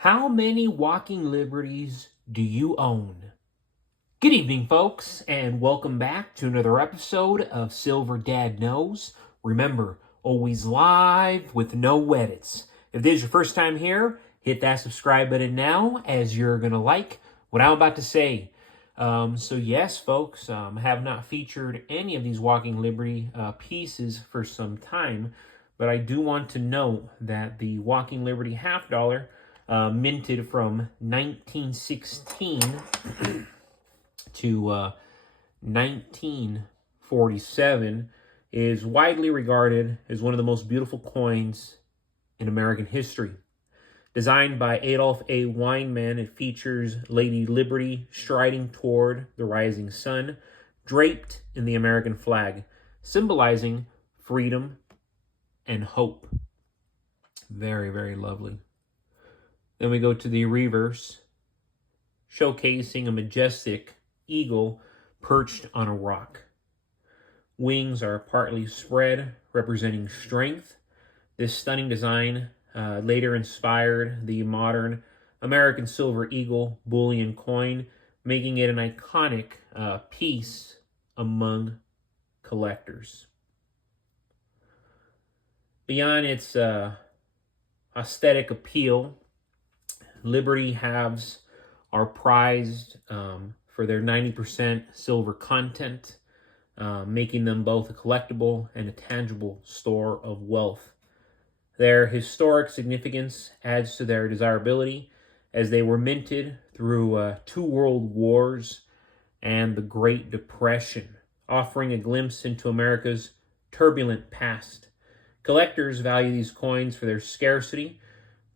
How many walking liberties do you own? Good evening, folks, and welcome back to another episode of Silver Dad Knows. Remember, always live with no edits. If this is your first time here, hit that subscribe button now, as you're going to like what I'm about to say. Yes, folks, have not featured any of these Walking Liberty pieces for some time, but I do want to note that the Walking Liberty half dollar, minted from 1916 to 1947, is widely regarded as one of the most beautiful coins in American history. Designed by Adolph A. Weinman, it features Lady Liberty striding toward the rising sun, draped in the American flag, symbolizing freedom and hope. Very, very lovely. Then we go to the reverse, showcasing a majestic eagle perched on a rock. Wings are partly spread, representing strength. This stunning design later inspired the modern American silver eagle bullion coin, making it an iconic piece among collectors. Beyond its aesthetic appeal, Liberty halves are prized for their 90% silver content, making them both a collectible and a tangible store of wealth. Their historic significance adds to their desirability, as they were minted through 2 world wars and the Great Depression, offering a glimpse into America's turbulent past. Collectors value these coins for their scarcity,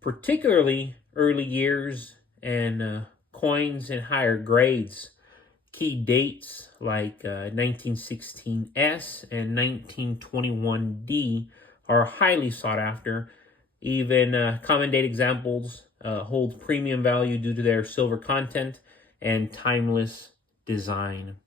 particularly early years and coins in higher grades. Key dates like 1916S and 1921D are highly sought after. Even common date examples hold premium value due to their silver content and timeless design.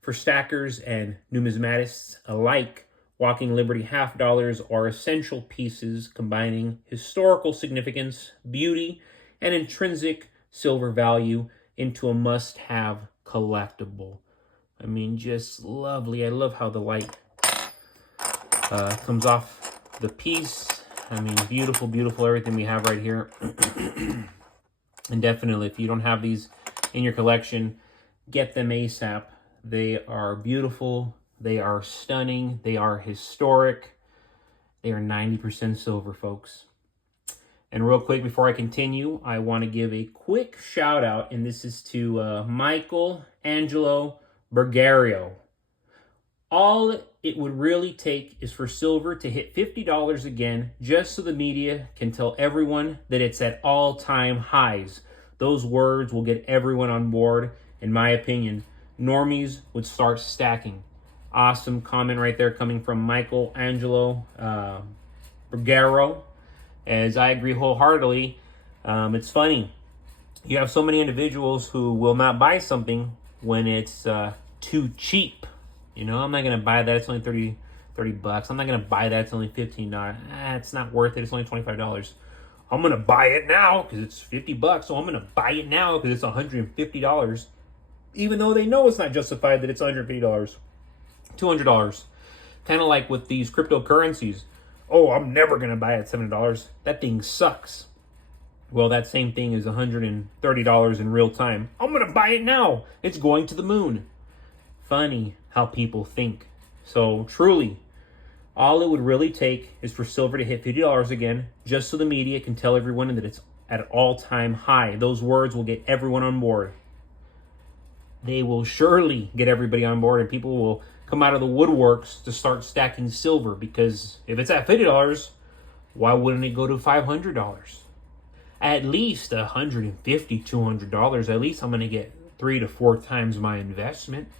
For stackers and numismatists alike, Walking Liberty half dollars are essential pieces combining historical significance, beauty, and intrinsic silver value into a must-have collectible. I mean, just lovely. I love how the light comes off the piece. I mean, beautiful, beautiful, everything we have right here. And definitely, if you don't have these in your collection, get them ASAP. They are beautiful. They are stunning. They are historic. They are 90% silver, folks. And real quick, before I continue, I want to give a quick shout out, and this is to Michael Angelo Bergario. All it would really take is for silver to hit $50 again, just so the media can tell everyone that it's at all-time highs. Those words will get everyone on board. In my opinion, normies would start stacking. Awesome comment right there coming from Michael Angelo Bergaro, as I agree wholeheartedly. It's funny. You have so many individuals who will not buy something when it's too cheap. You know, I'm not going to buy that. It's only 30 bucks. I'm not going to buy that. It's only $15. It's not worth it. It's only $25. I'm going to buy it now because it's 50 bucks. So I'm going to buy it now because it's $150. Even though they know it's not justified that it's $150. $200. Kind of like with these cryptocurrencies. Oh, I'm never going to buy it at $7. That thing sucks. Well, that same thing is $130 in real time. I'm going to buy it now. It's going to the moon. Funny how people think. So truly, all it would really take is for silver to hit $50 again, just so the media can tell everyone that it's at an all-time high. Those words will get everyone on board. They will surely get everybody on board, and people will come out of the woodworks to start stacking silver, because if it's at $50, why wouldn't it go to $500? At least $150, $200. At least I'm going to get 3 to 4 times my investment.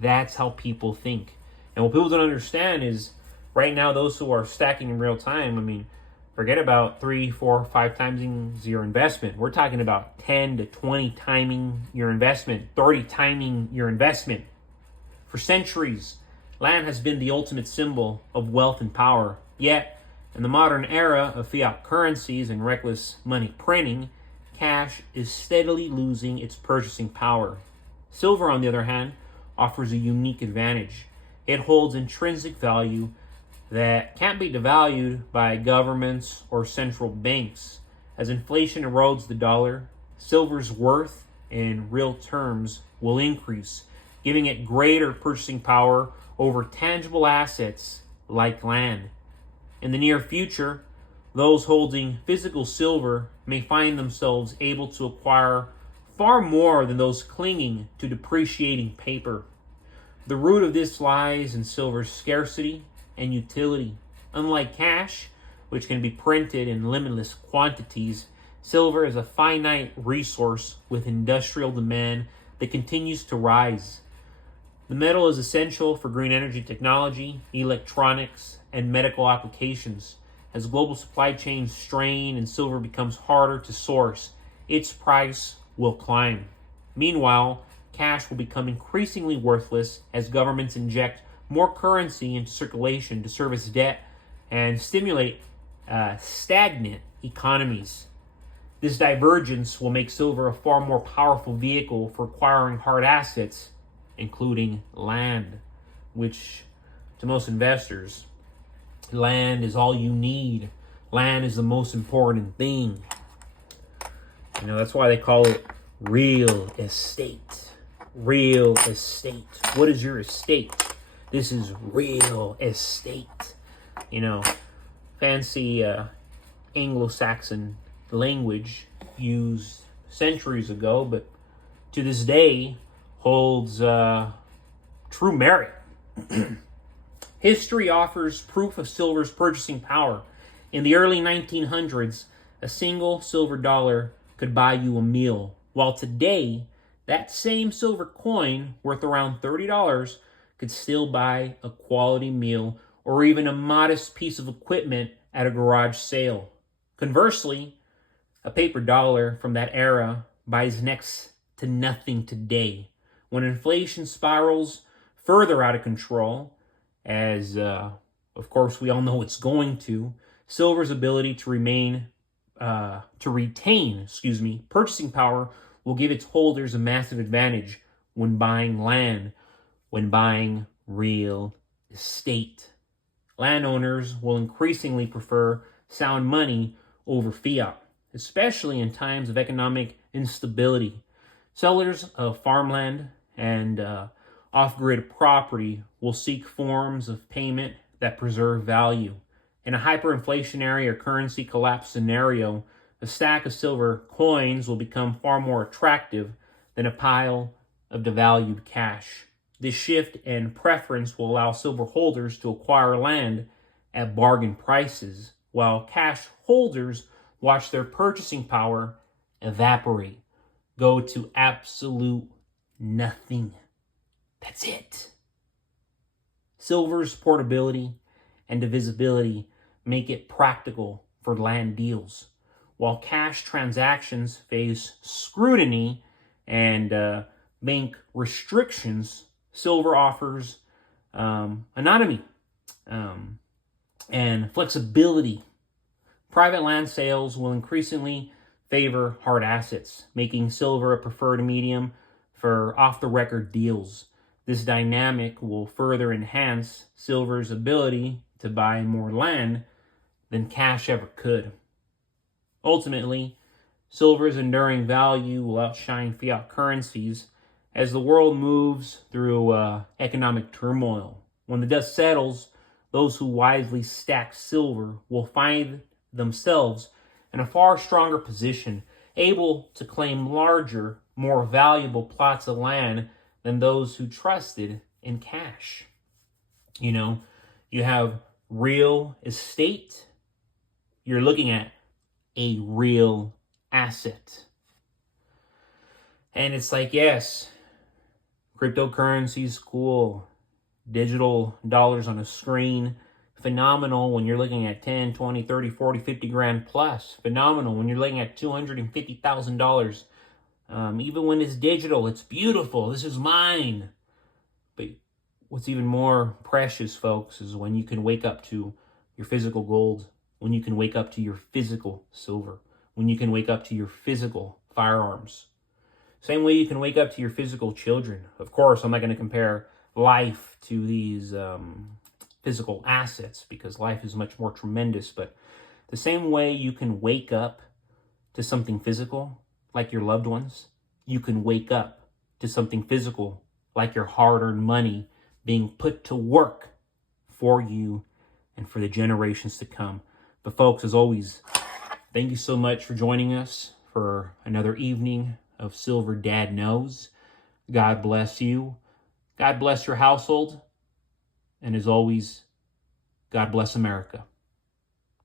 That's how people think. And what people don't understand is, right now, those who are stacking in real time, I mean, forget about 3, 4, 5 times your investment. We're talking about 10 to 20 timing your investment, 30 timing your investment. For centuries, land has been the ultimate symbol of wealth and power. Yet, In the modern era of fiat currencies and reckless money printing, cash is steadily losing its purchasing power. Silver, on the other hand, offers a unique advantage. It holds intrinsic value that can't be devalued by governments or central banks. As inflation erodes the dollar, silver's worth in real terms will increase, giving it greater purchasing power over tangible assets like land. In the near future, those holding physical silver may find themselves able to acquire far more than those clinging to depreciating paper. The root of this lies in silver's scarcity and utility. Unlike cash, which can be printed in limitless quantities, silver is a finite resource with industrial demand that continues to rise. The metal is essential for green energy technology, electronics, and medical applications. As global supply chains strain and silver becomes harder to source, its price will climb. Meanwhile, cash will become increasingly worthless as governments inject more currency into circulation to service debt and stimulate stagnant economies. This divergence will make silver a far more powerful vehicle for acquiring hard assets, including land, which to most investors, land is all you need. Land is the most important thing. That's why they call it real estate. Real estate. What is your estate? This is real estate. Fancy Anglo-Saxon language used centuries ago, but to this day holds true merit. History offers proof of silver's purchasing power. In the early 1900s, a single silver dollar could buy you a meal, while today, that same silver coin, worth around $30, could still buy a quality meal or even a modest piece of equipment at a garage sale. Conversely, a paper dollar from that era buys next to nothing today. When inflation spirals further out of control, as of course we all know it's going to, silver's ability to retain purchasing power will give its holders a massive advantage when buying land, when buying real estate. Landowners will increasingly prefer sound money over fiat, especially in times of economic instability. Sellers of farmland and off-grid property will seek forms of payment that preserve value. In a hyperinflationary or currency collapse scenario, a stack of silver coins will become far more attractive than a pile of devalued cash. This shift in preference will allow silver holders to acquire land at bargain prices, while cash holders watch their purchasing power evaporate, go to absolute nothing. That's it. Silver's portability and divisibility make it practical for land deals, while cash transactions face scrutiny and bank restrictions. Silver offers anonymity and flexibility. Private land sales will increasingly favor hard assets, making silver a preferred medium for off-the-record deals. This dynamic will further enhance silver's ability to buy more land than cash ever could. Ultimately, silver's enduring value will outshine fiat currencies as the world moves through economic turmoil. When the dust settles, those who wisely stack silver will find themselves in a far stronger position, able to claim larger, more valuable plots of land than those who trusted in cash. You have real estate. You're looking at a real asset. And it's like, yes, cryptocurrency's cool. Digital dollars on a screen, phenomenal when you're looking at 10, 20, 30, 40, 50 grand plus. Phenomenal when you're looking at $250,000. Even when it's digital, it's beautiful. This is mine. But what's even more precious, folks, is when you can wake up to your physical gold when you can wake up to your physical silver, when you can wake up to your physical firearms. Same way you can wake up to your physical children. Of course, I'm not going to compare life to these physical assets because life is much more tremendous. But the same way you can wake up to something physical, like your loved ones, you can wake up to something physical, like your hard-earned money being put to work for you and for the generations to come. But folks, as always, thank you so much for joining us for another evening of Silver Dad Knows. God bless you. God bless your household. And as always, God bless America.